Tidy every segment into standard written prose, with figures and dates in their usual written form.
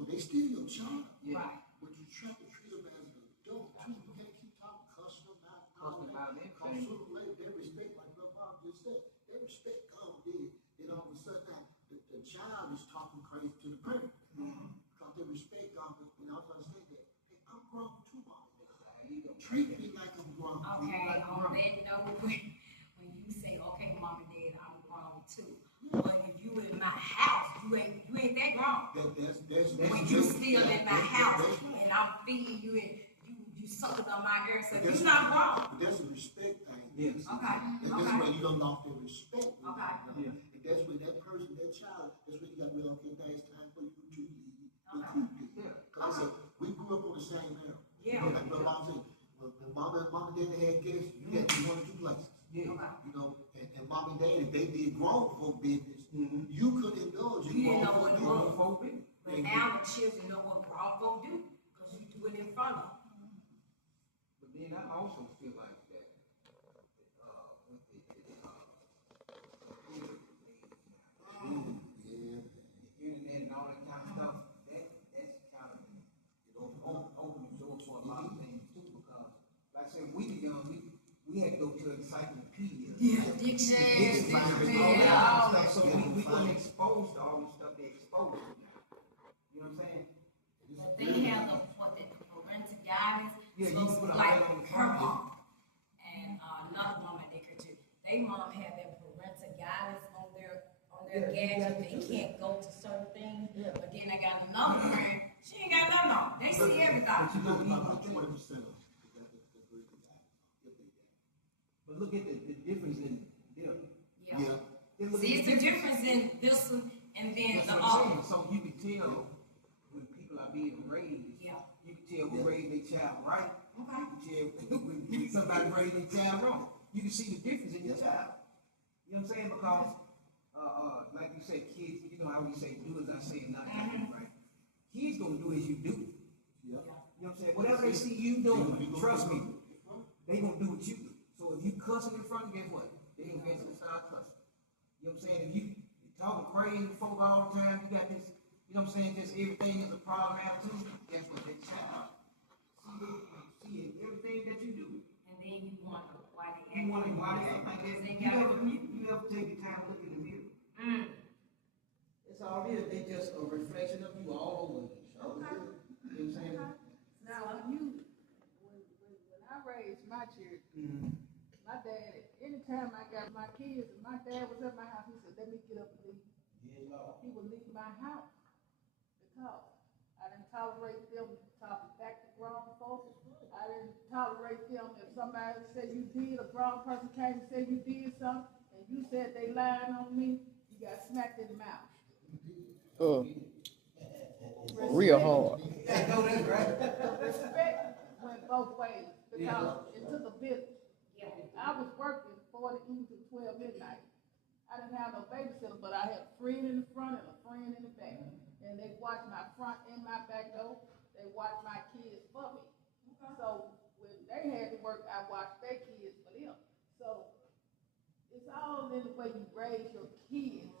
So they still your child. Yeah. Right. But you try to treat them as an adult too. You can't keep talking, cussing them out. Cussing out everything. Because sooner or later, they respect, like Brother Bob just said, they respect comes in. Then all of a sudden, the child is talking crazy to the parent. Because they respect God. And I was going to say that, hey, I'm grown too, Mom. Treat me like I'm grown. Okay, like on that note, when you say, okay, Mom and Dad, I'm grown too. But if you in my house, you ain't that grown. That's when you still in my house and I'm feeding you and you sucking on my ear, so you're not grown. But there's a respect thing. Yes. Okay. That's why you don't lost their respect. Okay. Yeah. And that's when that person, that child, that's when you got to be okay, now it's time for you to leave. Okay. Because I said, we grew up on the same era. Yeah. Like Brother Bob said, when mom and dad had guests, you had to be one or two places. Yeah. Okay. You know, and mom and dad, if they did grown folk business, you couldn't indulge in You didn't know grown what it folk was. business. But now the children know what grown folk do because you do it in front of them. But then I also feel like that the internet and all that kind of stuff, that's kind of open the door for a lot of things too. Because, like I said, when we were young, we had to go to encyclopedia. Dictionary, all that stuff. So we weren't exposed to all this stuff they exposed to now. You know what I'm saying? But they have the parental guidance. Yeah, so you put a like light on the her front. mom and another woman they could do. They mom have that parental guidance on their gadget. They can't go to certain things. Yeah. But then they got another parent. She ain't got no. They see everything. But you look about 20% of But look at the difference in them. Yeah. Then look See, at it's the difference in this one and then That's the what I'm other. saying. So you can tell when people are being raised. Yeah. You can tell who raised their child right. Okay. You can tell when somebody raised their child wrong. You can see the difference in your child. You know what I'm saying? Because, like you say, kids, you know how we say, do as I say and not as I do, right? Kids gonna do as you do. Yeah. You know what I'm saying? Whatever they see you doing, trust me, they gonna do what you do. So if you cussing in front, guess what? They eventually start cussing. You know what I'm saying? If you talking crazy to folk all the time, you got this, you know what I'm saying, just everything is a problem attitude, guess what? That child see everything that you do. And then you wonder why they You wonder why they act like that. You ever take the time to look in the mirror? It's all it is. They just a reflection of you all over. Okay. You know what I'm saying? Now, when I raised my children, my dad, anytime I got my kids and my dad was at my house, he said, let me get up and leave. Yeah, Lord. He would leave my house because I didn't tolerate them talking back to grown folks. I didn't tolerate them if somebody said you did, a grown person came and said you did something, and you said they lying on me, you got smacked in the mouth. Real hard. I know that, right? Respect went both ways because it took a village. I was working 40 even to 12 midnight. I didn't have no babysitter, but I had a friend in the front and a friend in the back. And they watched my front and my back door. They watched my kids for me. So when they had to work, I watched their kids for them. So it's all in the way you raise your kids.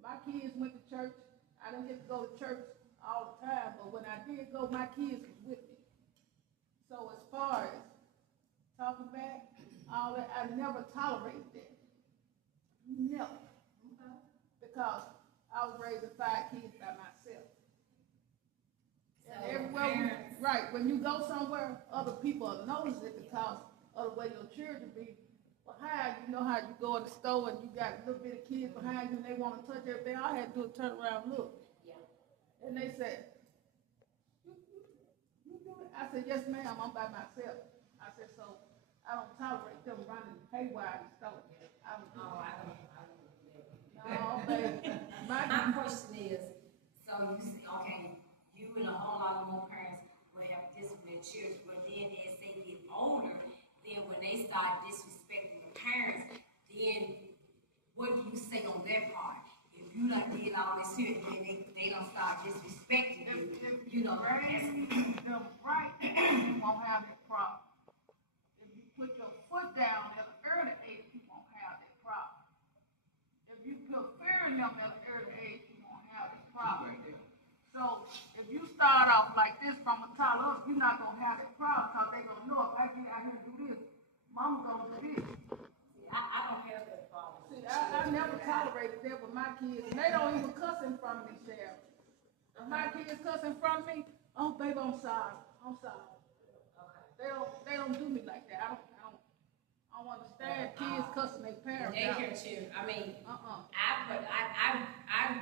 My kids went to church. I didn't get to go to church all the time, but when I did go, my kids was with me. So as far as talking back, all that, I never tolerated that. Never. Because I was raising 5 kids by myself. And everywhere, right, when you go somewhere, other people will notice it because of the way your children be behind. You know how you go in the store and you got a little bit of kids behind you and they want to touch everything. All I had to do is turn around and look. Yeah. And they said, you do it? I said, yes, ma'am, I'm by myself. I said, so I don't tolerate them running haywire and stuff. I don't do that. No, baby. My question is, so you say, okay, you and a whole lot of more parents will have this with their children, but then as they get older, then when they start disrespecting the parents, then what do you say on their part? If you done did all this here, then they don't start disrespecting you. If You know, raise them right, you won't have that problem. If you put your foot down at an early age, you won't have that problem. If you put fear in them at an early age, you won't have this problem. So start off like this from a toddler up, you're not gonna have that problem because they gonna know if I get out here and do this, mama gonna do this. I don't have that problem. See, I never tolerated that with my kids, and they don't even cuss in front of me, Sherron. If my kids cuss in front of me, oh baby, I'm sorry. I'm sorry. They don't do me like that. I don't understand kids cussing their parents out. Daycare children, I mean, I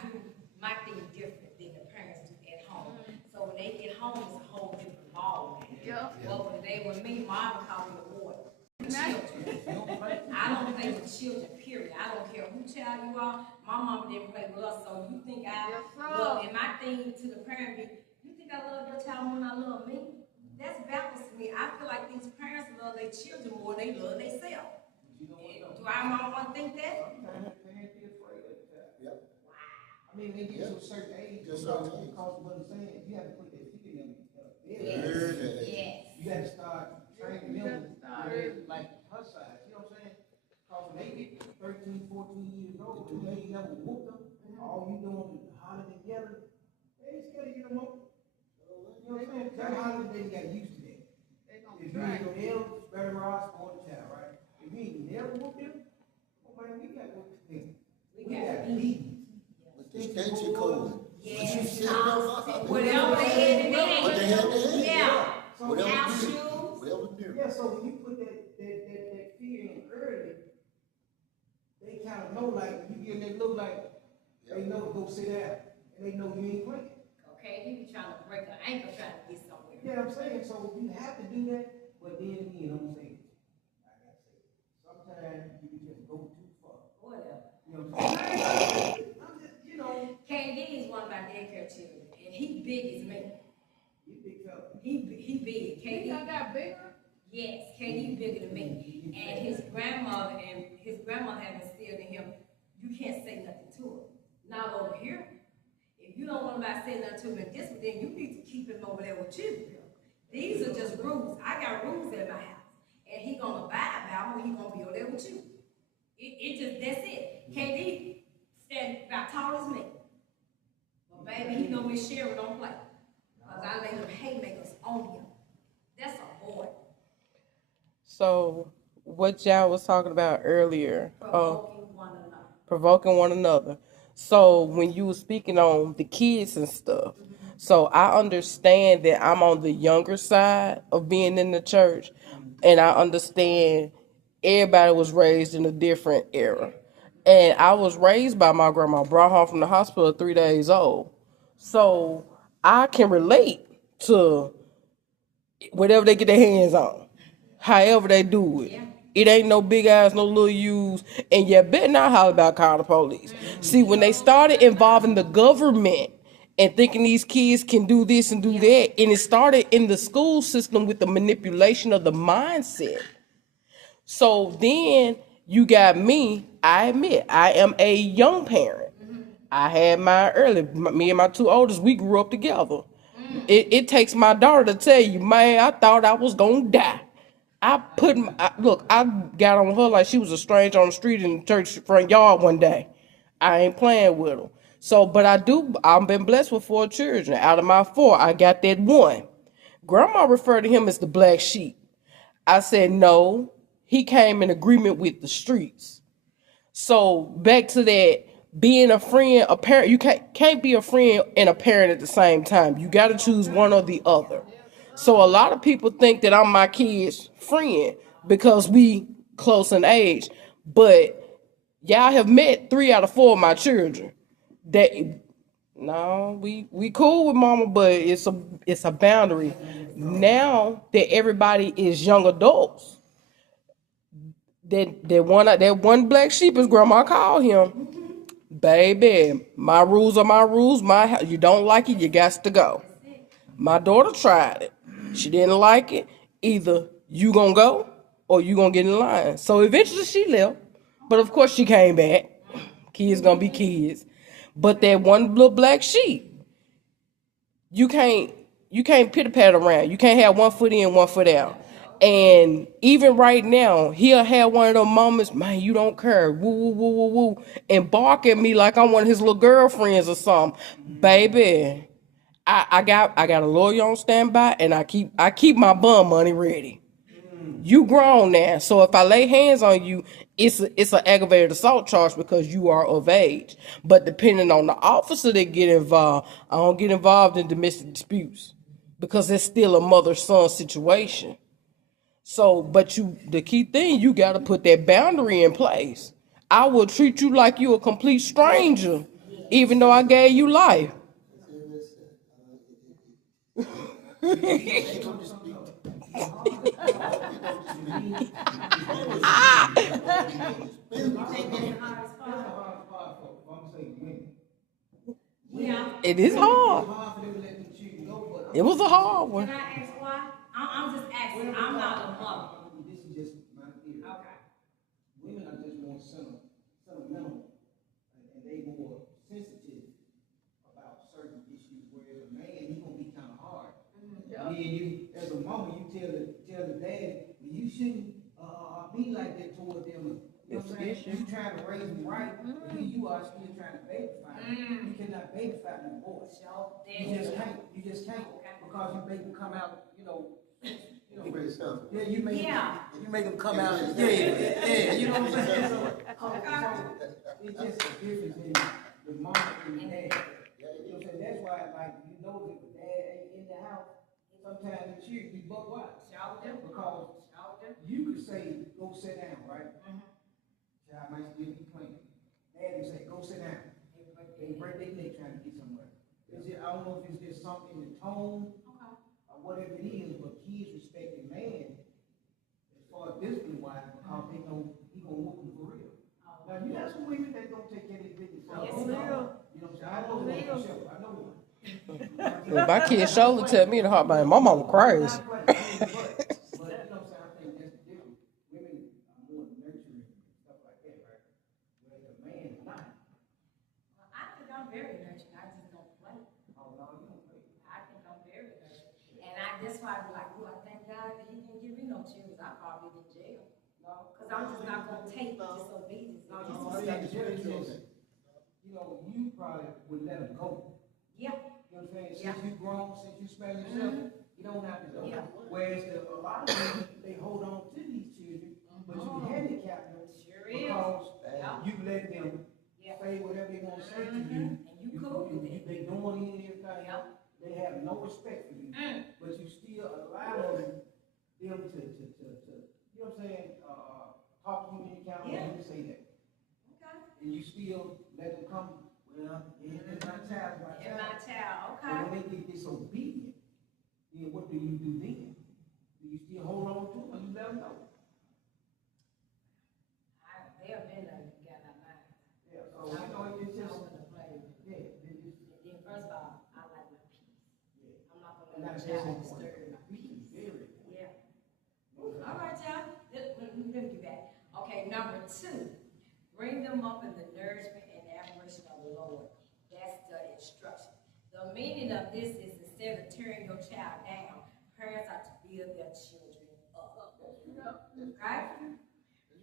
do my thing different than the parents do at home. So when they get home, it's a whole different ball. Yeah. Well, when they were me, mom would call me the water. Children. I don't play with children, period. I don't care who child you are. My mama didn't play with us, so you think I love, and my thing to the parent be, you think I love your child more than I love me? That's backwards to me. I feel like these parents love their children more than they love themselves. Do I mama want to think that? Sometimes parents be afraid of that. Yep. I mean, they get to a certain age, Yes, because sir. what I'm saying, you have to put that feet in them. Yes. You got to start training them like her size. You know what I'm saying? Because when they get 13, 14 years old, and they ain't never whooped them, all you doing is hollering and yelling, they ain't scared to get them up. You know what I'm saying? That hollering, they got used to that. If you ain't gonna yell, better rock on the child, right? If you ain't never whooped them, oh man, we got what to do. We got beat. Extension cord. Yes. Whatever they had in their What they had in their hand. Yeah. Whatever House new. shoes. Whatever new. Yeah, so when you put that fear in early, they kind of know, like, you get that look like, they know to go sit down, and they know you ain't playing. Okay, he be trying to break an ankle trying to get somewhere. Yeah, I'm saying, so you have to do that, but then again, I'm saying, I gotta say, sometimes you can just go too far. Whatever. You know what I'm saying? I'm just, you know, KD is one of my daycare children, and he big as me. you big fella. He big. He KD. done got bigger. Yes, KD bigger than me. And his grandmother had instilled in him, you can't say nothing to him. Not over here. If you don't want nobody saying nothing to him in this one, then you need to keep him over there with you. These are just rules. I got rules at my house. And he gonna abide by them, or he gonna be over there with you. It just, that's it. KD stand about tall as me. But baby, he know Miss Sherron don't play. Because I lay them haymakers on him. That's a boy. So what y'all was talking about earlier, Provoking one another. provoking one another. So when you were speaking on the kids and stuff, so I understand that I'm on the younger side of being in the church, and I understand everybody was raised in a different era. And I was raised by my grandma, brought home from the hospital at 3 days old. So I can relate to whatever they get their hands on, however they do it. Yeah. It ain't no big eyes, no little U's, and you better not holler about calling the police. See, when they started involving the government and thinking these kids can do this and do that, and it started in the school system with the manipulation of the mindset. So then you got me, I admit, I am a young parent. I had mine early. Me and my two oldest, we grew up together. It takes my daughter to tell you, man, I thought I was gonna die. I got on her like she was a stranger on the street in the church front yard one day. I ain't playing with her. So, but I've been blessed with 4 children. Out of my 4, I got that one. Grandma referred to him as the black sheep. I said, no, he came in agreement with the streets. So back to that, being a friend, a parent, you can't be a friend and a parent at the same time. You got to choose one or the other. So a lot of people think that I'm my kid's friend because we close in age. But y'all have met 3 out of 4 of my children. We cool with mama, but it's a boundary. Now that everybody is young adults, that one black sheep, as grandma called him, baby, my rules are my rules. You don't like it, you got to go. My daughter tried it. She didn't like it. Either you gonna go or you gonna get in line. So eventually she left, but of course she came back. Kids gonna be kids. But that one little black sheep, you can't pitter pat around. You can't have one foot in, one foot out. And even right now, he'll have one of those moments, man, you don't care, woo, woo, woo, woo, woo, and bark at me like I'm one of his little girlfriends or something. Baby, I got a lawyer on standby, and I keep my bond money ready. You grown now, so if I lay hands on you, it's an aggravated assault charge because you are of age. But depending on the officer that get involved, I don't get involved in domestic disputes because it's still a mother-son situation. So, but the key thing, you got to put that boundary in place. I will treat you like you a complete stranger, even though I gave you life. Yeah. It is hard. It was a hard one. Can I ask why? I'm just asking. I'm not a mother. This is just my theory. Okay. Women are just more sentimental, and they more sensitive about certain issues. Whereas a man, he gonna be kind of hard. And then you, as a mama, you tell the dad, well, you shouldn't be like that toward them. You know what I'm saying? You trying to raise them right, but here you are still trying to babysit them. You cannot babysit them boys. You just can't because you make them come out, yeah, you make them come out, you know what I'm saying? So it's just a difference in the mom and the dad. You know what I'm saying? That's why, like, if the dad ain't in the house, sometimes the children be buck wild. Because you could say, go sit down, right? Child might still be playing. Dad would say, go sit down. They break their neck trying to get somewhere. I don't know if it's just something in the tone or whatever it is, but kids respect the man as far as discipline wise because they know he gonna whoop them for real. Now you got some women that don't take care of their business. You know what I'm saying? I know one for sure. I know one. If my kid shoulder tell me to heart, my mama crazy. But you know what I'm saying? I think that's the difference. Women are more nurturing and stuff like that, right? Whereas a man is not. Well, I think I'm very nurturing. I just don't play. Oh no, you don't play. I think I'm very nurturing. And that's why I be like, I thank God that he didn't give me no children. I'd probably be in jail. No. Because I'm just not going to take disobedience. No, you know, you probably would let him go. Yeah. You know what I'm saying? Since you grown, since you smell yourself, you don't have to go. Yeah. Whereas a lot of women, they hold on to these children, but you handicap them because you let them say whatever they want to say to you. And you cool with it. They doing anything. They have no respect for you, but you still allow them to, you know what I'm saying, talk to you anytime you say that. Okay. And you still let them come, well, it's my child, And my child, okay. But when they get disobedient, then what do you do then? Do you still hold on to them or you let them go? They have been there, you got our mind. Yeah, so you know, it's just, I'm gonna play. yeah, And then first of all, I like my peace. yeah. I'm not gonna And let that's my child important. disturb my Peace peace. is very important. Yeah. All right, y'all. Let me get back. Okay, number 2, bring them up in the nourishment and admiration of the Lord. That's the instruction. The meaning of this is instead of tearing your child down, parents are to build their children up. Right?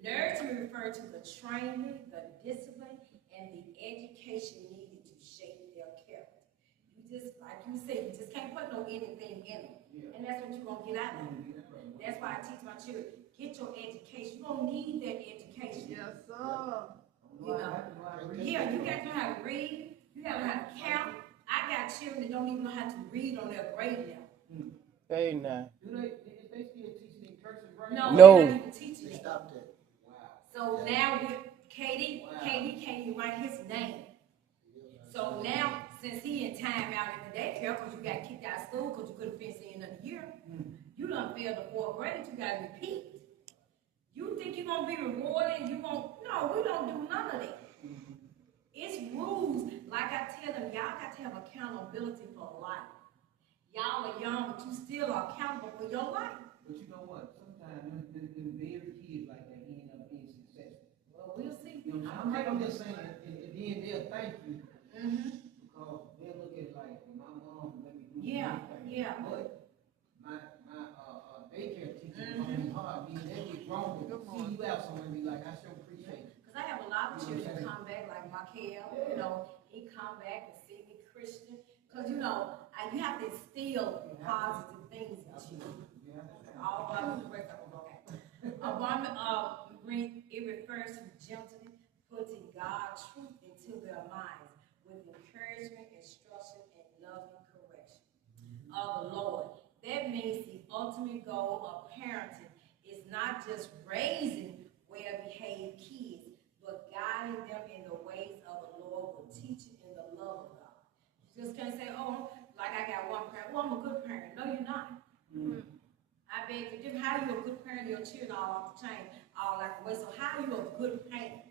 Nourishment refers to the training, the discipline, and the education needed to shape their character. You just, like you said, you just can't put no anything in them. And that's what you're going to get out of them. That's why I teach my children, get your education. You're going to need that education. Yes, sir. You know, yeah, you got to know how to read. You got to know how to count. I got children that don't even know how to read on their grade level. Hey, now. Do they still teaching in cursive writing? No, they're not even teaching it. Stop that. So now with Katie can't even write his name. So now, since he in time out in the daycare, because you got kicked out of school because you couldn't finish the end of the year, you done failed the 4th grade, you got to repeat. You think you're going to be rewarded? No, we don't do none of that. It's rules. Like I tell them, y'all got to have accountability for life. Y'all are young, but you still are accountable for your life. But you know what? Sometimes them very kids like that end up being successful. Well, we'll see. You know what I'm just saying, and then they'll thank you because they'll look at it like, my mom let me do anything. Yeah. But my daycare teacher is hard. I mean, they get wrong with see you out somewhere and be like, I sure appreciate it. Because I have a lot of children come back, like Michael, he come back and see me Christian. Because, I you have to instill positive things in children. All about the break up. Okay. A woman, it refers to gently putting God's truth into their minds with encouragement, instruction, and loving correction of the Lord. That means the ultimate goal of parenting is not just raising well-behaved kids, but guiding them in the ways of the Lord with teaching in the love of God. You just can't say, oh, like I got one parent. Well, I'm a good parent. No, you're not. I beg to differ. How you a good parent to your children all off the chain, all like the way? So how are you a good parent?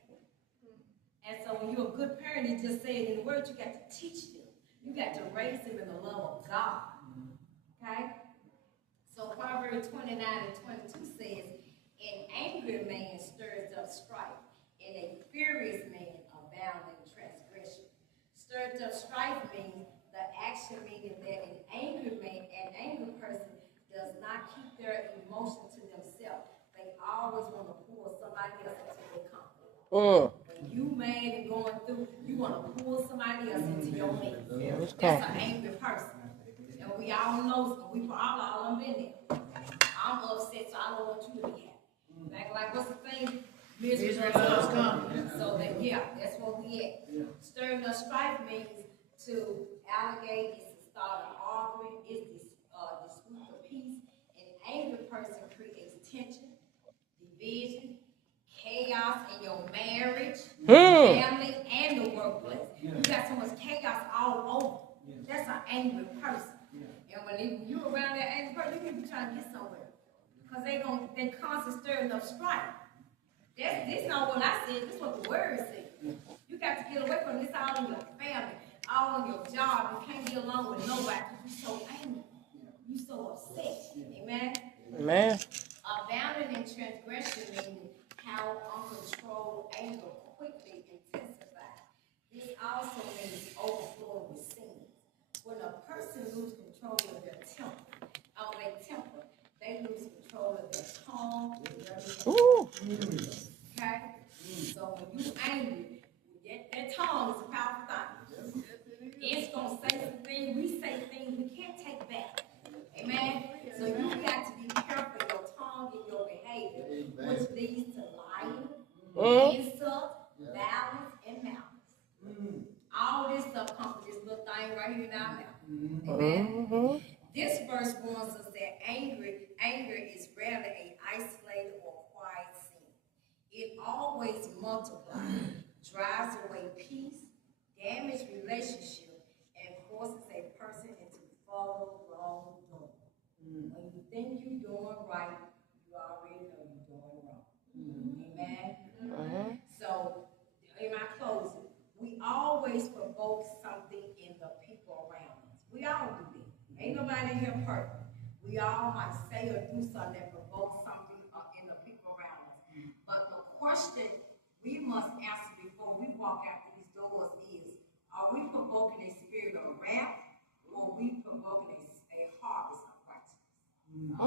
And so when you're a good parent, you just say it in the words, you got to teach them. You got to raise them in the love of God. Okay? So Proverbs 29 and 22 says, an angry man stirs up strife, and a furious man abounds in transgression. Stirred up strife means the action, meaning that an angry person does not keep their emotion to themselves. They always want to pull somebody else into their comfort. When you mad and going through, you want to pull somebody else into your mess. That's an angry person. And we all know, we all been there. I'm upset, so I don't want you to be happy. Like what's the thing? Misery loves company. So that, that's what we at. Stirring up strife means to allegate, is to start an argument, is to dispute for peace. An angry person creates tension, division, chaos in your marriage, family, and the workplace. You got so much chaos all over. That's an angry person. And when you around that angry person, you be trying to get somewhere. Because they constantly stirring up strife. This not what I said, this is what the word said. You got to get away from this all in your family, all on your job. You can't get along with nobody because you're so angry. You're so upset. Amen? Amen. Abounding in transgression means how uncontrolled anger quickly intensifies. This also means overflowing with sin. When a person loses control of their temper, they lose control of their tongue, okay? So when you're angry, that tongue is a powerful thing. It's going to say some things, we say things we can't take back. Amen? So you got to be careful of your tongue and your behavior, which leads to lying, insult, violence, and malice. All this stuff comes from this little thing right here in our mouth. Amen? This verse warns us that anger is rarely an isolated or quiet sin. It always multiplies, drives away peace, damages relationship, and forces a person into follow wrongdoing. When you think you're doing right, you already know you're doing wrong. Amen? So, in my closing, we always provoke something in the people around us. We all do that. Ain't nobody in here perfect. We all might say or do something that provokes something in the people around us. But the question we must answer before we walk out these doors is, are we provoking a spirit of wrath, or are we provoking a harvest of righteousness?